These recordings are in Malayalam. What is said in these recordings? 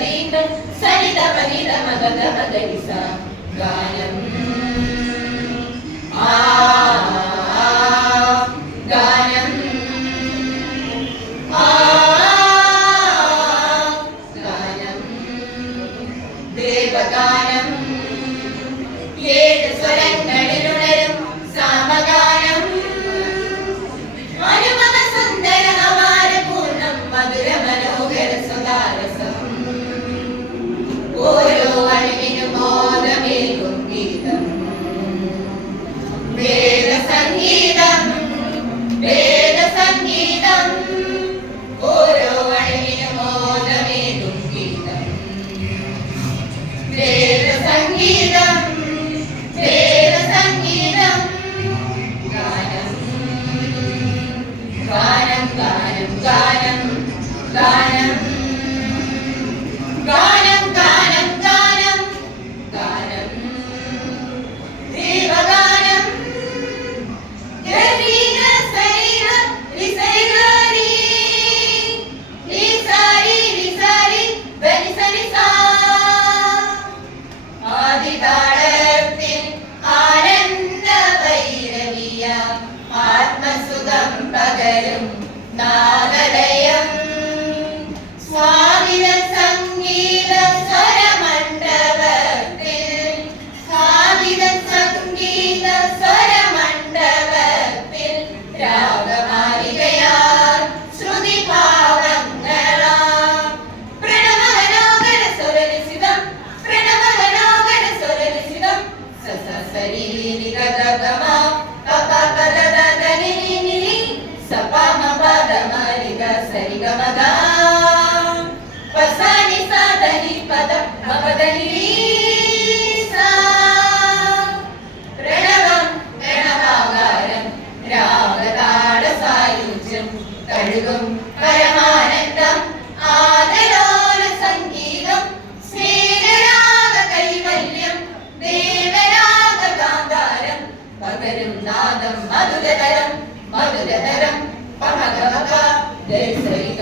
വീണ്ടും സരിതമനിത മഗ മഗരിസ ഗാനം ഗാനം ഗാനം ദേവഗാനം ഏഴ് സ്വരങ്ങളിലുണരും സാമഗാനം അനുപമ സുന്ദര അമാരപൂർണം മധുര മനോഹര സുധാരസം ഓരോ അണുവിനും ബോധമേകും ഗീതം വേദസംഗീതം വേദസംഗീതം ഓരോ അണുവിനും ബോധമേകും ഗീതം വേദസംഗീതം വേദസംഗീതം ഗാനം ഗാനം ഗാനം ഗാനം ഗാനം ഗാനം ഗാനം ഗാനം ഗാനം ദേവഗാനം ഗരീന സരിന രിസരിഗാരി രിസാരി രിസാരി ബനി സരിസാ ആദിതാളത്തിൽ ആനന്ദ ഭൈരവിയ ആത്മസുഖം പകരും നാദലയം സ്വാമിന സംഗീത സ്വരമണ്ഡപത്തിൽ സ്വാമിന സംഗീത സ്വരമണ്ഡപത്തിൽ രാഗമാലികയാൽ ശ്രുതി പാവങ്ങളാം പ്രണവമനോഹര സ്വരനിസിതം പ്രണവമനോഹര സ്വരനിസിതം സസസരീരി ഗഗമ പപപദദദനിനി സപമപദമരിഗ സരിഗമഗ പസാനി സാധനി പദ മപദനി സാ പ്രണവം പ്രണവാകാരം രാഗതാള സായുജ്യം തഴുകും പരമാനന്ദം ആദലോല സംഗീതം സ്നേഹരാഗ കൈവല്യം ദേവരാഗ ഗാന്ധാരം പകരും നാദം മധുരതരം മധുരതരം പമഗമക ദസരിക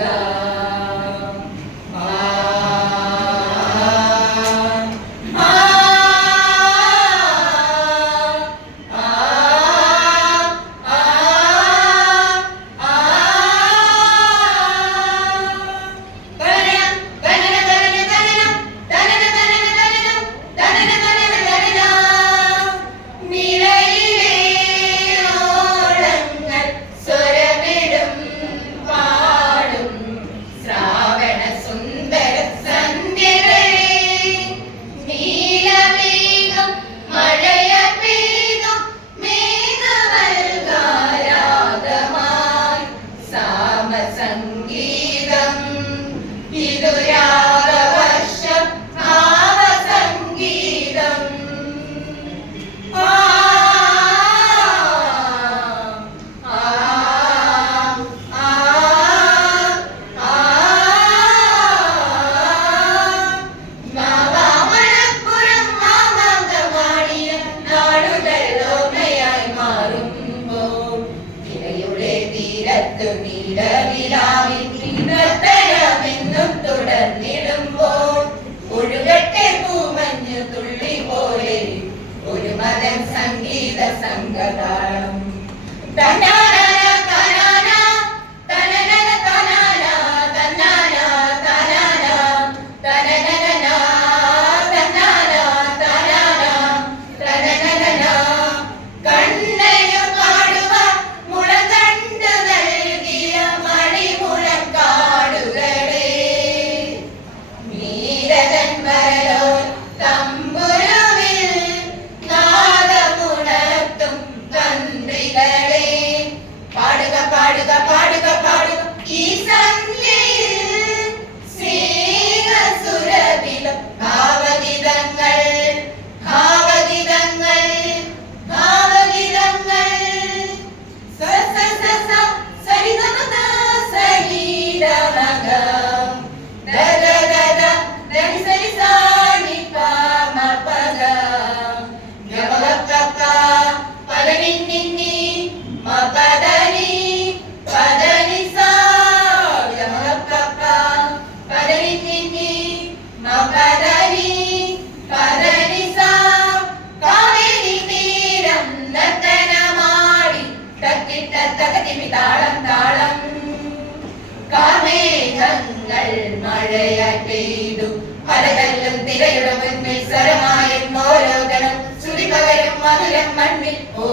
പെയ്തു പലതല്ലും തിരയുടെ മുൻപിൽ സ്വരമായെന്നോരോഗണം ശ്രുതി പകരും മധുരം മണ്ണിൽ ഓ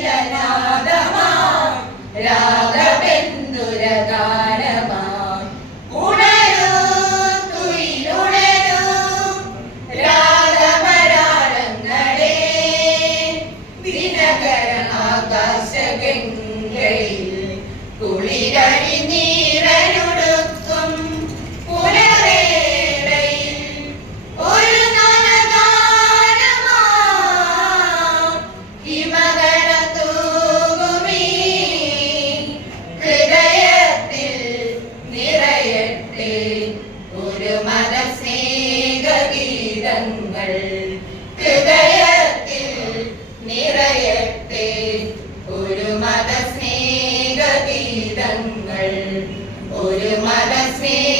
സ്നേഹസുരവിലനാദമാ രാഗബന്ധുരഗാനമാ ഉണരൂ തുയിലുണരൂ രാഗമരാളങ്ങളെ ദിനകര ആകാശഗംഗയിൽ കുളിരഴി നീരനുടുക്കും പുലവേളയിൽ ഒരു നനഗാനമാ ഹിമഗണ തൂകുമീ ഹൃദയത്തിൽ നിറയട്ടെ ഒരു മതസ്നേഹഗീതങ്ങൾ ഹൃദയത്തിൽ നിറയട്ടെ ഒരു മതസ്നേഹഗീതങ്ങൾ ഒരു മതസ്നേഹ